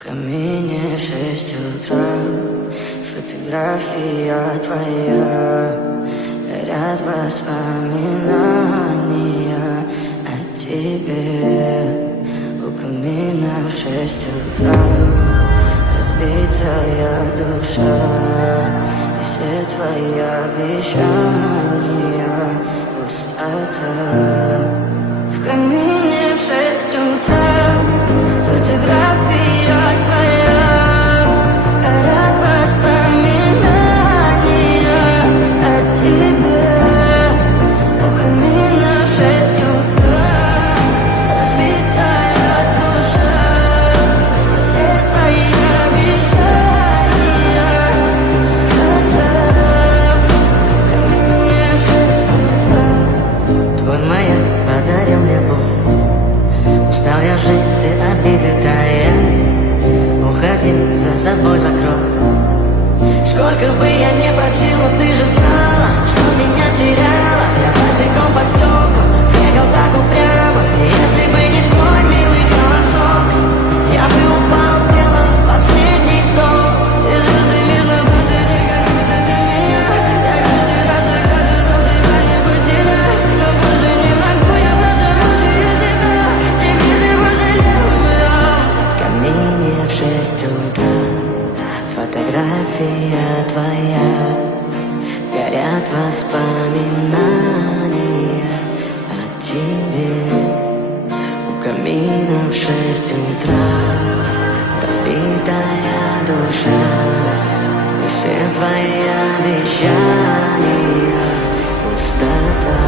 В камине в 6 утра фотография твоя. Горят воспоминания о тебе. У камина в 6 утра разбитая душа. И все твои обещания пустота. В камине в 6 утра фотография твоя. Горят воспоминания о тебе. У камина в 6 утра разбитая душа. Все твои обещания пустота. В камине в 6 утра. Твой маяк подарил мне боль. Устал я жить, все обиды тая. Уходи, за собой закрой. Сколько бы я не просила, ты же знала, что меня теряла. Я босиком по стеклу бегал так упрямо. Если бы не твой милый голосок, я бы упал, сделал последний вздох. И звезды мирно будили, как будто ты меня. Я каждый раз загадывал тебя не потерять. Но больше не могу, я просто мучаю себя. Тебе ты пожалел. В камине в 6 утра фотография твоя. Горят воспоминания о тебе. У камина в 6 утра разбитая душа. И все твои обещания пустота.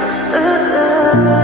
Пустота.